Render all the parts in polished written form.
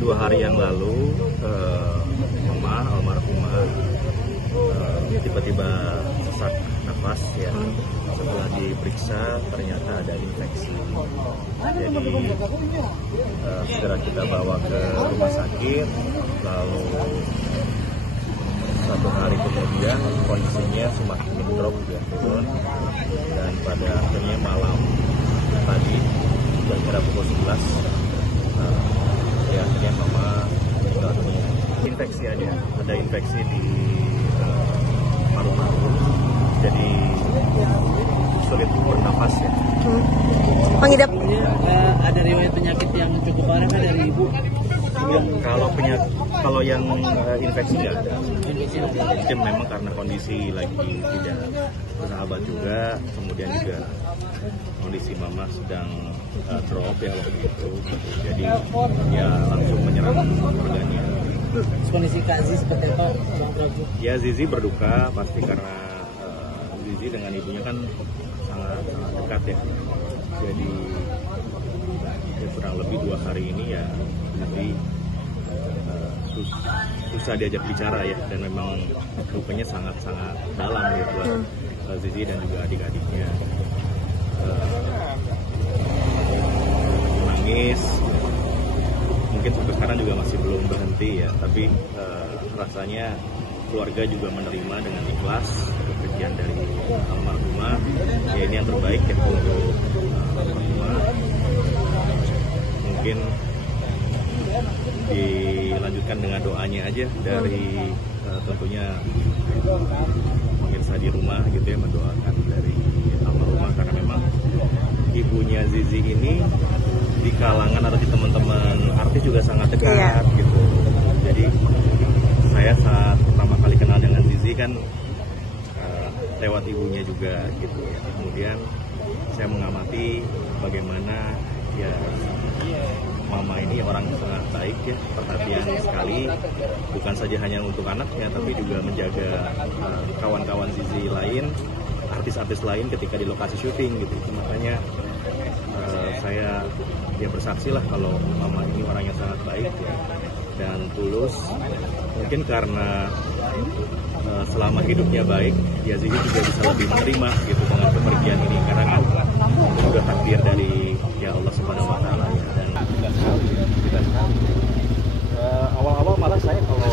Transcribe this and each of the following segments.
2 hari yang lalu mama almarhumah tiba-tiba sesak nafas ya. Setelah diperiksa ternyata ada infeksi. Jadi segera kita bawa ke rumah sakit, lalu 1 hari kemudian kondisinya semakin drop ya, turun, dan pada akhirnya malam tadi kira-kira pukul 11 ya akhirnya mama meninggal dunia. Infeksi ada infeksi di paru-paru, jadi sulit bernafas ya. Mengidap ada riwayat penyakit yang cukup parah kan dari ibu? Kalau yang infeksi nggak ada. Mungkin memang karena kondisi lagi tidak bersahabat juga, kemudian juga kondisi mama sedang drop ya waktu itu, jadi ya langsung menyerang organnya. Kondisi Kak Zizi seperti apa? Ya Zizi berduka pasti karena Zizi dengan ibunya kan sangat dekat ya. Jadi ya kurang lebih 2 hari ini ya Zizi susah diajak bicara ya, dan memang dukanya sangat-sangat dalam ya buat Zizi dan juga adik-adiknya. Menangis, mungkin sampai sekarang juga masih belum berhenti ya, tapi rasanya keluarga juga menerima dengan ikhlas kepergian dari almarhumah. Ya ini yang terbaik ya untuk almarhumah. Mungkin dilanjutkan dengan doanya aja dari tentunya pemirsa di rumah gitu ya, mendoakan dari almarhumah, karena memang ibunya Zizi ini di kalangan atau di teman-teman artis juga sangat dekat gitu. Jadi saya saat pertama kali kenal dengan Zizi kan lewat ibunya juga gitu ya. Kemudian saya mengamati bagaimana ya mama ini orang yang sangat baik ya, perhatian sekali, bukan saja hanya untuk anaknya tapi juga menjaga kawan-kawan Zizi lain, artis-artis lain ketika di lokasi syuting gitu. Makanya saya bersaksi lah kalau mama ini orang yang sangat baik ya, dan tulus. Mungkin karena selama hidupnya baik ya, Zizi juga bisa lebih menerima gitu dengan kepergian ini, karena kan itu juga takdir dari ya Allah Subhanahu Wa Taala ya. Dan kita sekali awal-awal malah saya kalau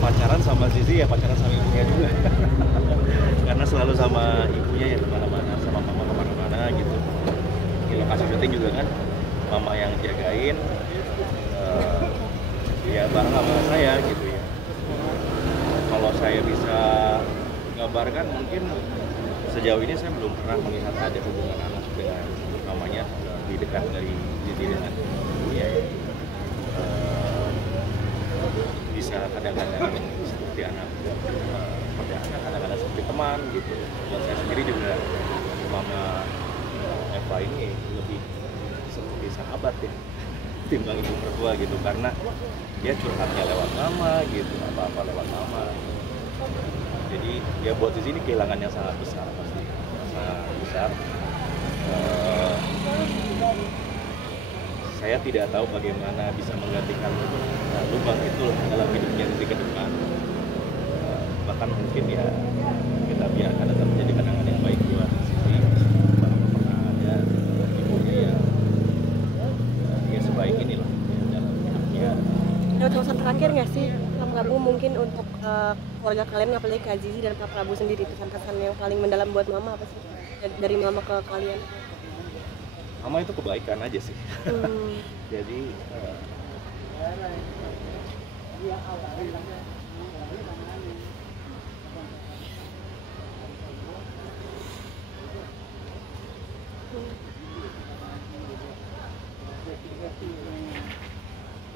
pacaran sama Zizi ya pacaran sama ibunya juga karena selalu sama ibunya ya kemana-mana, sama mama kemana-mana gitu. Di lokasi syuting juga kan mama yang jagain ya bareng sama saya gitu ya. Kalau saya bisa gambarkan, mungkin sejauh ini saya belum pernah melihat ada hubungan anak dengan mamanya lebih dekat dari Zizi dengan ibunya ya. Bisa kadang-kadang seperti anak, kadang-kadang seperti teman gitu. Dan saya sendiri juga mama Eva ini lebih seperti sahabat ya timbang ibu mertua gitu, karena dia curhatnya lewat mama gitu, apa-apa lewat mama. Jadi ya buat Zizi ini kehilangan yang sangat besar, pasti sangat besar. Saya tidak tahu bagaimana bisa menggantikan lubang itu dalam hidupnya Zizi ke depan. Bahkan mungkin ya kita biarkan tetap menjadi kenangan yang baik buat Zizi, bahwa pernah ada ibunya yang ya sebaik inilah ya, dalam hidupnya. Ada pesan terakhir nggak sih Pak Prabu mungkin untuk keluarga kalian, apalagi Kak Zizi dan Pak Prabu sendiri, pesan-pesan yang paling mendalam buat mama apa sih dari mama ke kalian? Mama itu kebaikan aja sih. Jadi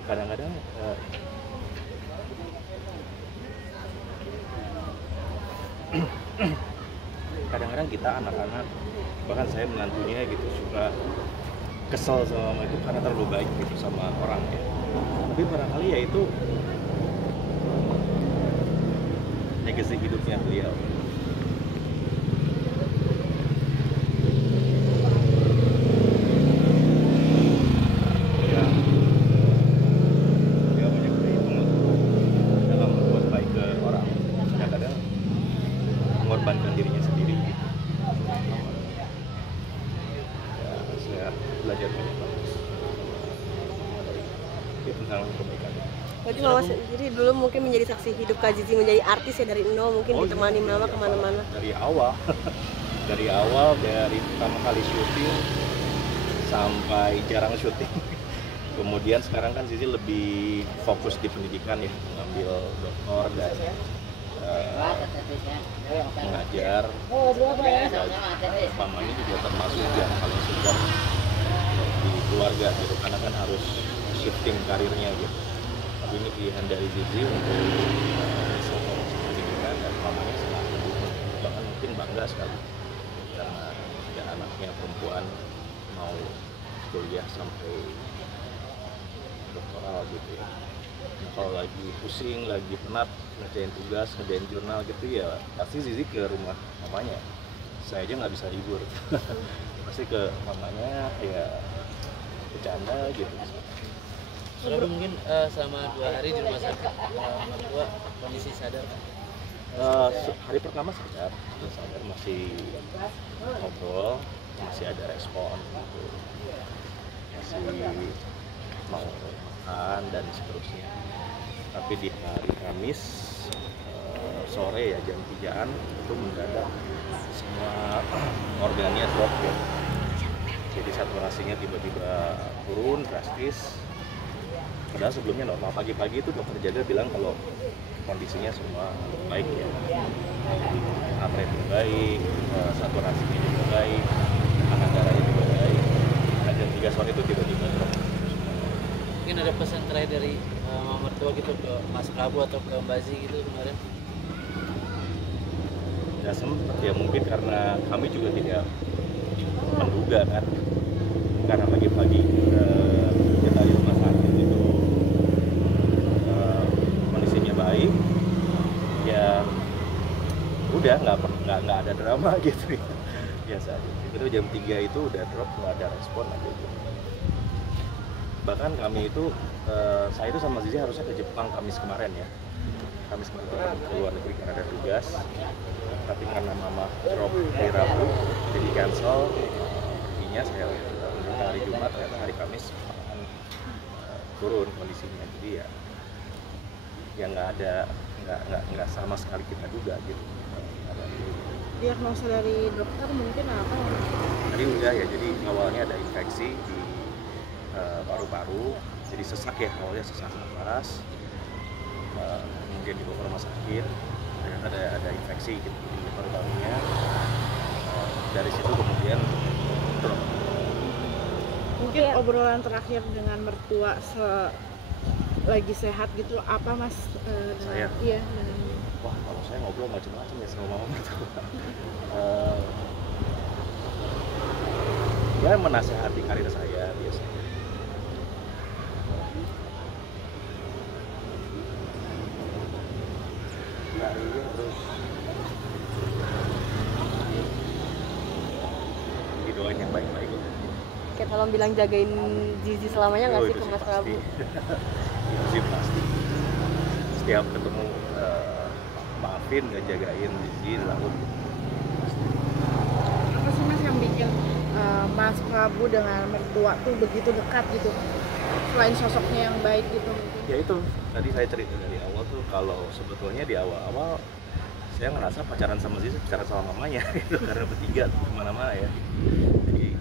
kadang-kadang kadang-kadang kita anak-anak, bahkan saya menantunya gitu, suka kesel sama mama itu karena terlalu baik gitu sama orang ya. Tapi barangkali ya itu legacy hidupnya beliau. Ya, tentang kebaikan. Berarti mama sendiri dulu mungkin menjadi saksi hidup Kak Zizi menjadi artis ya dari nol, mungkin ditemani iya, mama iya, kemana-mana. dari awal dari awal, dari pertama kali syuting sampai jarang syuting. Kemudian sekarang kan Zizi lebih fokus di pendidikan ya, mengambil doktor dan mengajar. Mamanya juga termasuk yang paling support di keluarga gitu, karena kan harus shifting karirnya gitu. Tapi ini pilihan dari Zizi untuk pendidikan, dan mamanya sangat mendukung, bahkan mungkin bangga sekali karena ada anaknya perempuan mau kuliah sampai doktoral gitu ya. Nah, kalau lagi pusing, lagi penat ngerjain tugas, ngerjain jurnal gitu ya, pasti Zizi ke rumah mamanya. Saya aja nggak bisa libur. Pasti ke mamanya ya bercanda gitu. Prabu mungkin selama 2 hari di rumah sakit mertua kondisi sadar kan? Hari pertama sadar masih ngobrol, masih ada respon gitu, masih mau makan dan seterusnya. Tapi di hari Kamis sore ya jam 3-an itu mendadak semua organnya drop ya. Jadi saturasinya tiba-tiba turun drastis. Padahal sebelumnya normal, pagi-pagi itu dokter jaga bilang kalau kondisinya semua baik ya, heart rate baik, saturasinya juga baik, tekanan darahnya juga baik. Nah, jam 3 sore itu tiba-tiba drop. Mungkin ada pesan terakhir dari mama mertua gitu ke Mas Prabu atau ke Mbak Zi gitu kemarin? Ya sempat ya, mungkin karena kami juga tidak menduga kan, karena pagi-pagi kita di rumah sakit itu kondisinya baik ya, udah nggak ada drama gitu ya, biasa aja. Itu jam 3 itu udah drop, nggak ada respon aja gitu. Bahkan kami itu saya itu sama Zizi harusnya ke Jepang Kamis kemarin ya, Kamis kemarin ke luar negeri karena ada tugas, tapi karena mama drop hari Rabu jadi cancel. Intinya saya hari Jumat, ternyata hari Kamis turun kondisinya. Jadi ya nggak sama sekali kita duga gitu. Diagnosa dari dokter mungkin apa? Tadi udah ya, jadi awalnya ada infeksi di paru-paru, jadi sesak ya, awalnya sesak nafas, kemudian dibawa ke rumah sakit, ternyata ada infeksi gitu di paru-parunya. Dari situ kemudian drop. Mungkin obrolan terakhir dengan mertua lagi sehat gitu apa Mas? Saya? Iya. Dengan... Wah, kalau saya ngobrol macam-macam ya sama mama mertua. Dia menasehati karir saya biasanya. Karirnya terus didoain yang baik-baik. Kayak tolong bilang jagain Zizi selamanya nggak sih itu ke sih Mas pasti. Prabu? Itu sih pasti. Setiap ketemu maafin, ngejagain Zizi selalu. Apa sih Mas yang bikin Mas Prabu dengan mertua tuh begitu dekat gitu? Selain sosoknya yang baik gitu mungkin. Ya itu, tadi saya cerita dari awal tuh, kalau sebetulnya di awal-awal saya ngerasa pacaran sama Zizi, pacaran sama mamanya itu karena bertiga kemana-mana ya. Jadi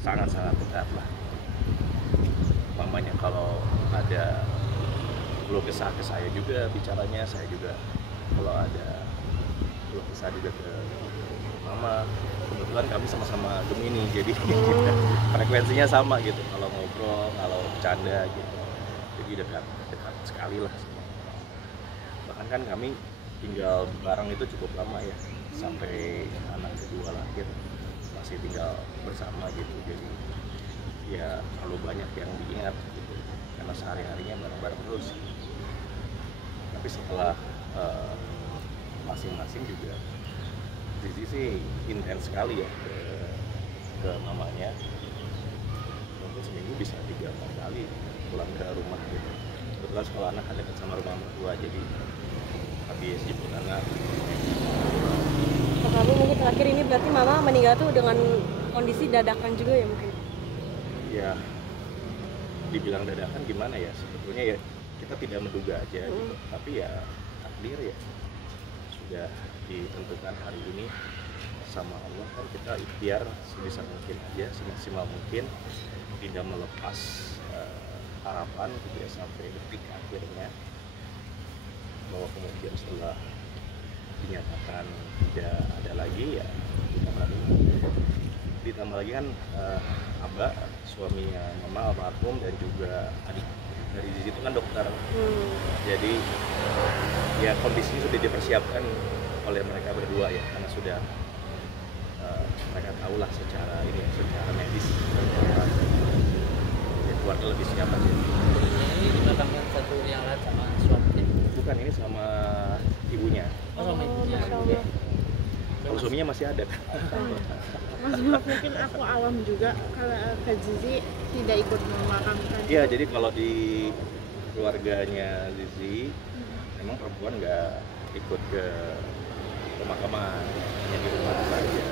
sangat-sangat dekat lah. Mamanya kalau ada keluh kesah ke saya juga bicaranya, saya juga kalau ada keluh kesah juga ke mama. Kebetulan kami sama-sama Gemini, jadi frekuensinya sama gitu, kalau ngobrol, kalau bercanda gitu. Jadi dekat sekali lah. Bahkan kan kami tinggal bareng itu cukup lama ya, sampai anak kedua lahir masih tinggal bersama gitu. Jadi ya terlalu banyak yang diingat gitu, karena sehari-harinya bareng-bareng terus. Tapi setelah masing-masing juga Zizi sih intens sekali ya ke mamanya. Mungkin seminggu bisa 3-4 kali pulang ke rumah gitu. Kebetulan sekolah anak kan dekat sama rumah mertua, jadi habis jemput anak. Mas Prabu mungkin terakhir ini berarti mama meninggal tuh dengan kondisi dadakan juga ya mungkin? Ya dibilang dadakan gimana ya, sebetulnya ya kita tidak menduga aja gitu. Tapi ya takdir ya sudah ditentukan hari ini sama Allah, kan kita ikhtiar sebisa mungkin aja, semaksimal mungkin, tidak melepas harapan gitu ya sampai detik akhirnya, bahwa kemudian setelah dinyatakan tidak ada lagi ya kita baru ditambah lagi kan Abah suaminya Mama almarhum dan juga adik dari Zizi itu kan dokter. Jadi ya kondisinya sudah dipersiapkan oleh mereka berdua ya, karena sudah mereka tahulah secara ini, secara medis, secara ya, keluarga lebih siap aja. Ini dimakamkan satu yang lain sama suaminya. Bukan, ini sama ibunya. Oh, sama ibunya. Masya Allah. Kalau suaminya masih ada. Mas maaf, mungkin aku awam juga kalau Kak Zizi tidak ikut memakamkan. Iya, jadi kalau di keluarganya Zizi memang perempuan nggak ikut ke pemakaman, hanya di rumah saja.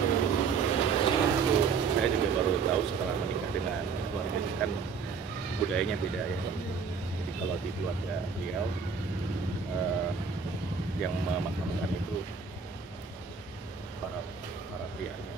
Itu saya juga baru tahu setelah menikah dengan keluarga ini, kan budayanya beda ya. Jadi kalau di keluarga beliau yang memakamkan itu para prianya.